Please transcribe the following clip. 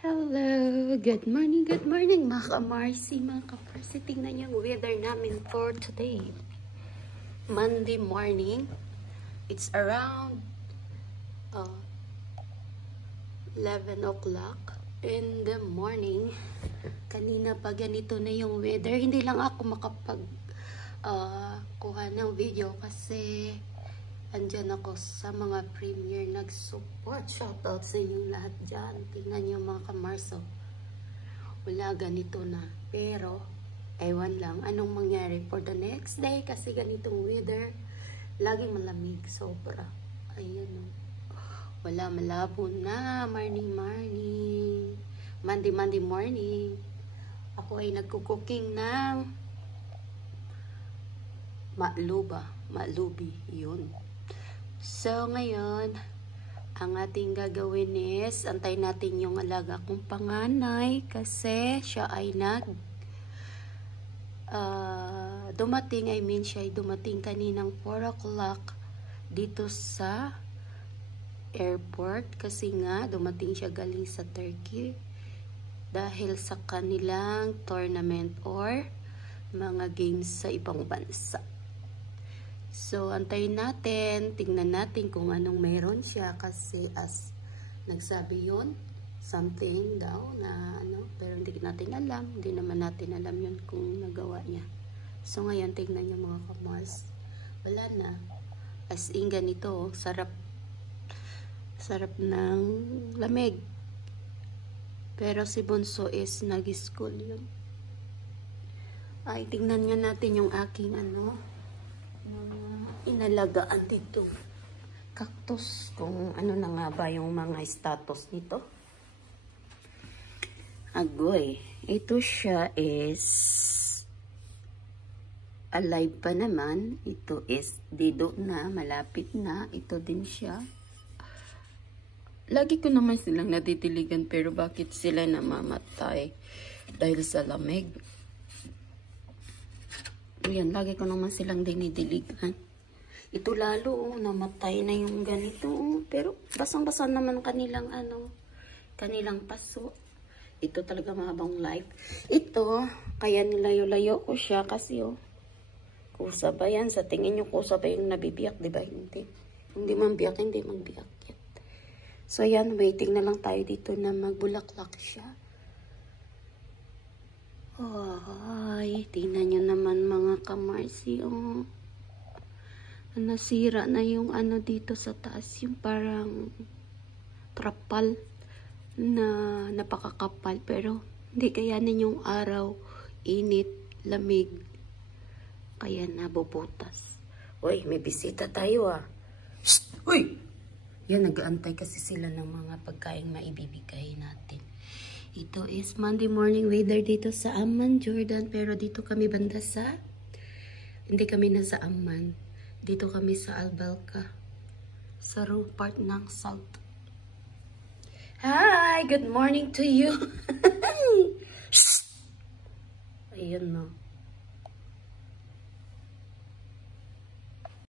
Hello, good morning mga ka-Marcy, mga ka-Marcy. Tingnan niyo yung weather namin for today. Monday morning. It's around 11 o'clock in the morning. Kanina pa ganito na yung weather. Hindi lang ako makapag kuha ng video kasi andyan ako sa mga premier nag-support. Shoutout sa inyong lahat dyan. Tingnan nyo mga kamarso. Wala ganito na. Pero, ewan lang anong mangyari for the next day kasi ganitong weather. Laging malamig. Sobra. Ayan o. Wala, malabo na. Monday morning. Ako ay nagkukuking ng malubi. Yun. So, ngayon, ang ating gagawin is, antay natin yung alaga kong panganay kasi siya ay siya ay dumating kaninang 4 o'clock dito sa airport kasi nga, dumating siya galing sa Turkey dahil sa kanilang tournament or mga games sa ibang bansa. So, antayin natin, tingnan natin kung anong meron siya kasi as nagsabi yun, something daw na pero hindi natin alam, hindi naman natin alam yun kung nagawa niya. So, ngayon, tingnan niyo mga kamars. Wala na. As in ganito, sarap ng lamig. Pero si Bunso is nag-school yun. Ay, tingnan nga natin yung aking inalagaan dito cactus, kung ano na nga ba yung mga status nito. Agoy, ito siya is alive pa naman. Ito is dido na, malapit na. Ito din siya. Lagi ko naman silang nadidiligan pero bakit sila namamatay dahil sa lamig? Ayan, lagi ko naman silang dinidiligan. Ito lalo, namatay na yung ganito. Pero basang-basa naman kanilang paso. Ito talaga mahabang life. Ito, kaya nilayo-layo ko siya kasi kusa ba yan? Sa tingin nyo kusa ba yung nabibiyak? Diba? Hindi. Hindi man biyak, hindi magbiyak yan. So yan, waiting na lang tayo dito na magbulaklak siya. Ay, tingnan nyo naman mga kamarsi. Nasira na yung dito sa taas. Yung parang trapal na napakakapal. Pero hindi kayanin yung araw, init, lamig. Kaya nabubutas. Uy, may bisita tayo Shhh! Uy! Yan, nag-aantay kasi sila ng mga pagkain maibibigay natin. Ito is Monday morning weather dito sa Amman, Jordan. Pero dito kami banda sa... Hindi kami nasa Amman. Dito kami sa Albalka. Sa row part ng South. Hi! Good morning to you! Shhh! Ayun no.